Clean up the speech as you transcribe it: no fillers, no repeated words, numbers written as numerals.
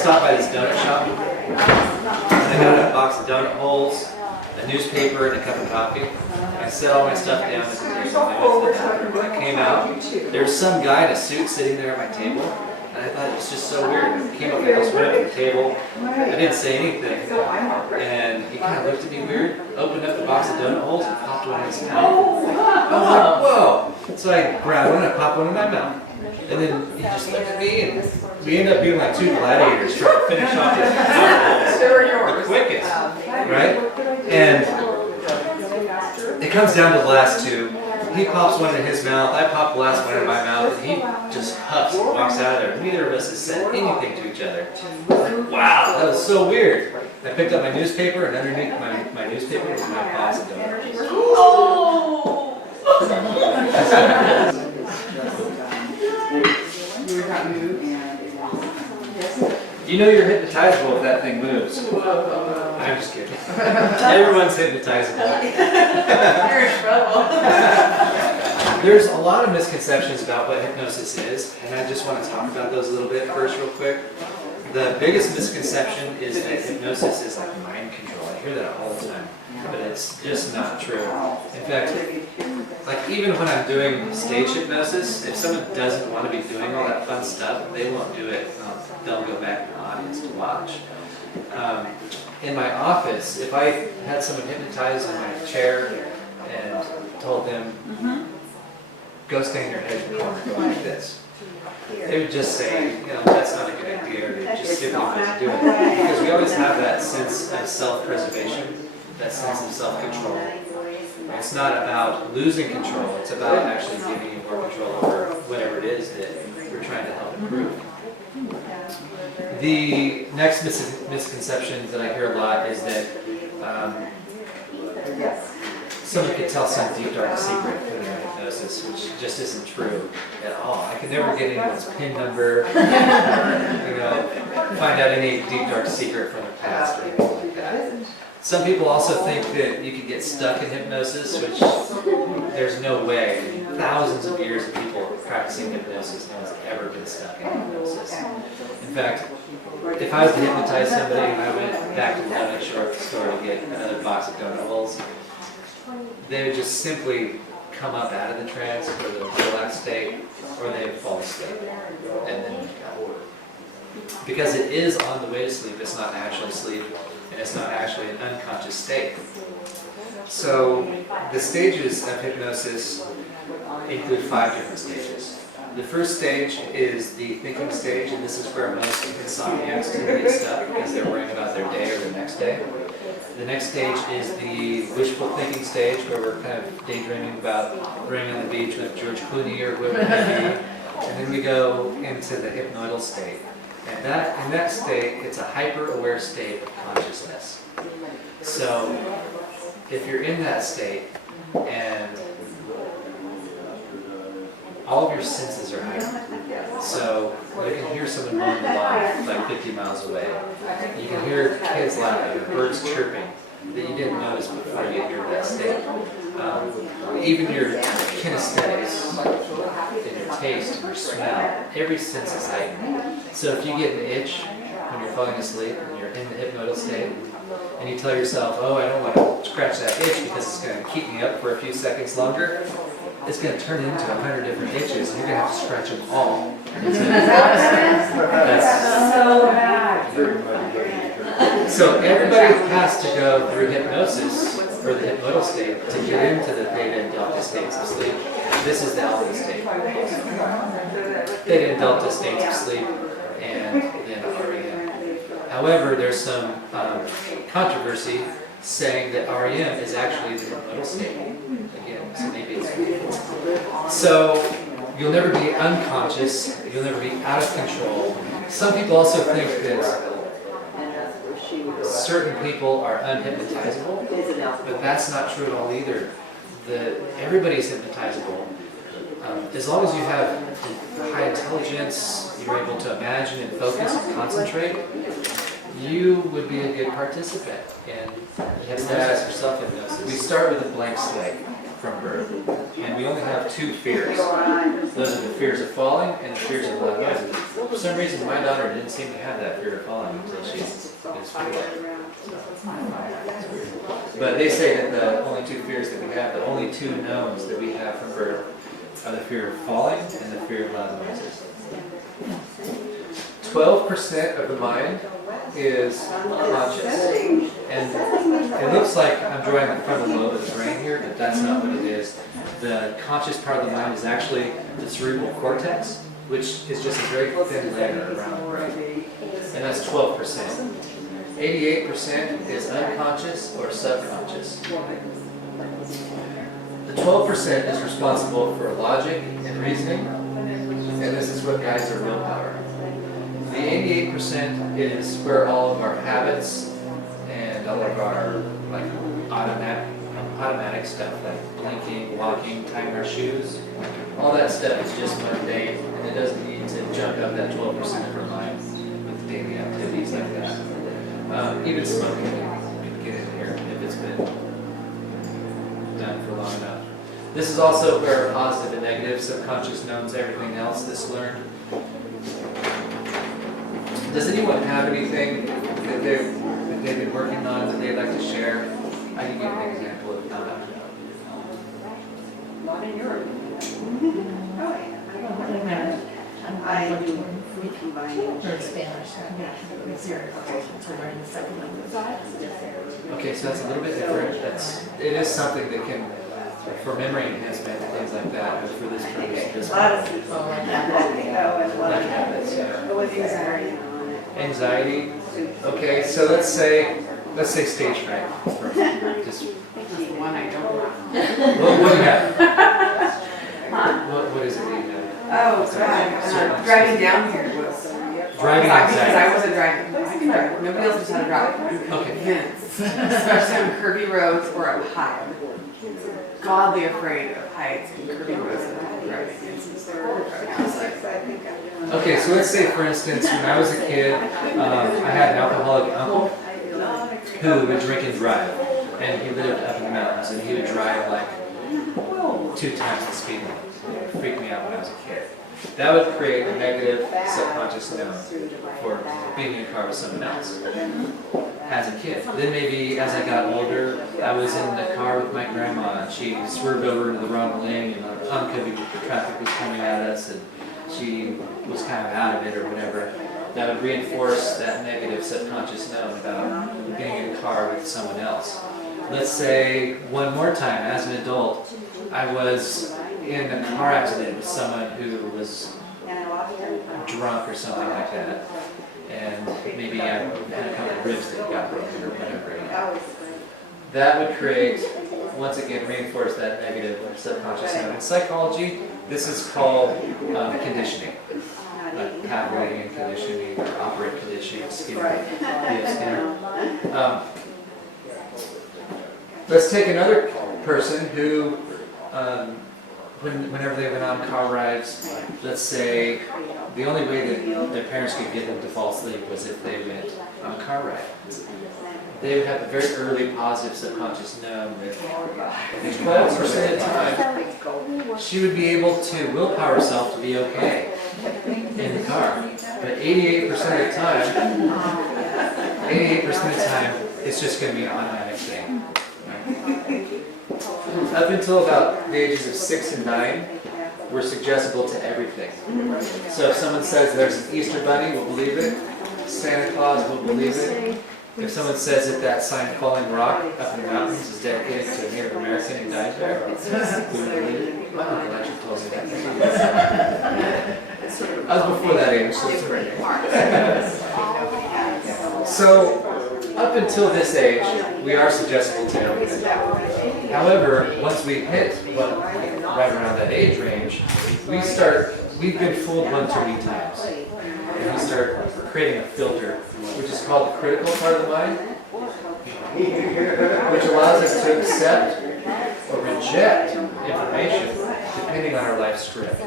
stopped by this donut shop. I got a box of donut holes, a newspaper, and a cup of coffee. I set all my stuff down at the table. When I came out, there was some guy in a suit sitting there at my table, and I thought it was just so weird. I came up and I just went up to the table. I didn't say anything, and he kind of looked at me weird, opened up the box of donut holes, and popped one in his mouth. I was like, whoa! So I grabbed one and I popped one in my mouth. And then he just looked at me, and we ended up being like two gladiators trying to finish off this the quickest, right? And it comes down to the last two. He pops one in his mouth, I pop the last one in my mouth, and he just huffs and walks out of there. Neither of us has said anything to each other. Wow, that was so weird. I picked up my newspaper, and underneath my newspaper was my box of donuts. Oh! You know you're hypnotizable if that thing moves. I'm just kidding. Everyone's hypnotizable. You're in trouble. There's a lot of misconceptions about what hypnosis is, and I just want to talk about those a little bit first real quick. The biggest misconception is that hypnosis is like mind control. I hear that all the time, but it's just not true. In fact, like even when I'm doing stage hypnosis, if someone doesn't want to be doing all that fun stuff, they won't do it. They'll go back in the audience to watch. In my office, if I had someone hypnotized in my chair and told them, go stand your head in the corner, go like this, they would just say, you know, that's not a good idea, or they'd just give me what to do it. Because we always have that sense of self-preservation, that sense of self-control. It's not about losing control, it's about actually giving you more control over whatever it is that we're trying to help improve. The next misconception that I hear a lot is that someone could tell some deep dark secret through their hypnosis, which just isn't true at all. I could never get anyone's PIN number, or, find out any deep dark secret from their past or anything like that. Some people also think that you could get stuck in hypnosis, which there's no way. In thousands of years of people practicing hypnosis, no one's ever been stuck in hypnosis. In fact, if I was to hypnotize somebody and I went back to the donut store to get another box of donut holes, they would just simply come up out of the trance or the relaxed state, or they would fall asleep and then wake up. Because it is on the way to sleep, it's not actually sleep, and it's not actually an unconscious state. So the stages of hypnosis include 5 different stages. The first stage is the thinking stage, and this is where most insomniacs tend to get stuck because they're worrying about their day or their next day. The next stage is the wishful thinking stage, where we're kind of daydreaming about running on the beach with George Clooney or whoever it may be. And then we go into the hypnoidal state. And in that state, it's a hyper-aware state of consciousness. So if you're in that state and all of your senses are heightened. So you can hear someone mowing the lawn like 50 miles away. You can hear kids laughing or birds chirping that you didn't notice before you entered that state. Even your kinesthetics, and your taste, and your smell, every sense is heightened. So if you get an itch when you're falling asleep and you're in the hypnoidal state, and you tell yourself, oh, I don't want to scratch that itch because it's going to keep me up for a few seconds longer, it's going to turn into 100 different itches, and you're going to have to scratch them all. That's so bad. So everybody has to go through hypnosis, or the hypnoidal state, to get into the theta and delta states of sleep. This is the alpha state. Theta and delta states of sleep, and then REM. However, there's some controversy saying that REM is actually the hypnoidal state. Again, so maybe it's... So you'll never be unconscious, you'll never be out of control. Some people also think that certain people are unhypnotizable, but that's not true at all either. Everybody's hypnotizable. As long as you have high intelligence, you're able to imagine and focus and concentrate, you would be a good participant in hypnosis or self-hypnosis. We start with a blank slate from birth, and we only have 2 fears. Those are the fears of falling and the fears of loud noises. For some reason, my daughter didn't seem to have that fear of falling until she was 4. But they say that the only 2 fears that we have, the only 2 knowns that we have from birth, are the fear of falling and the fear of loud noises. 12% of the mind is conscious. And it looks like I'm drawing the frontal lobe of the brain here, but that's not what it is. The conscious part of the mind is actually the cerebral cortex, which is just a very thin layer around the brain. And that's 12%. 88% is unconscious or subconscious. The 12% is responsible for logic and reasoning, and this is what guides our willpower. The 88% is where all of our habits and all of our automatic stuff like blinking, walking, tying our shoes, all that stuff is just mundane, and it doesn't need to jump up that 12% of our mind with daily activities like that. Even smoking can get in here if it's been done for long enough. This is also where positive and negative subconscious knowns everything else that's learned. Does anyone have anything that they've been working on that they'd like to share? I can give an example of that. Not in Europe. I do combining. Or Spanish. Okay, so that's a little bit different. It is something that can, for memory enhancement and things like that, but for this purpose, just A lot of people like that, you know, and what like habits, yeah. with anxiety. Anxiety. Okay, so let's say stage fright. Just One I don't know. what do you have? What is it that you have? Oh, God. Driving down here was. Driving Because anxiety. I wasn't driving. I can drive. Nobody else knows how to drive. Okay. Especially on curvy roads or up high. Godly afraid of heights and curvy roads and driving. Okay, so let's say, for instance, when I was a kid, I had an alcoholic uncle who would drink and drive, and he lived up in the mountains, and he would drive like 2 times the speed limit. It freaked me out when I was a kid. That would create a negative subconscious note for being in a car with someone else as a kid. Then maybe as I got older, I was in the car with my grandma, and she swerved over into the wrong lane, and the traffic was coming at us, and she was kind of out of it or whatever. That would reinforce that negative subconscious note about being in a car with someone else. Let's say one more time, as an adult, I was in a car accident with someone who was drunk or something like that, and maybe I had a couple of ribs that got broken or whatever. That would create, once again, reinforce that negative subconscious note. In psychology, this is called conditioning. Pathway and conditioning, or operant conditioning, Skinner. Let's take another person who, whenever they went on car rides, let's say the only way that their parents could get them to fall asleep was if they went on a car ride. They would have a very early positive subconscious know that 12% of the time, she would be able to willpower herself to be okay in the car. But 88% of the time, it's just going to be an automatic thing. Up until about the ages of 6 and 9, we're suggestible to everything. So if someone says there's an Easter bunny, we'll believe it. Santa Claus, we'll believe it. If someone says that that sign Falling Rock up in the mountains is dedicated to a Native American who died there, we would believe it. My uncle actually told me that. I was before that age, so it's great. So, up until this age, we are suggestible to everything. However, once we hit right around that age range, we've been fooled 1 too many times. And we start creating a filter, which is called the critical part of the mind, which allows us to accept or reject information depending on our life script.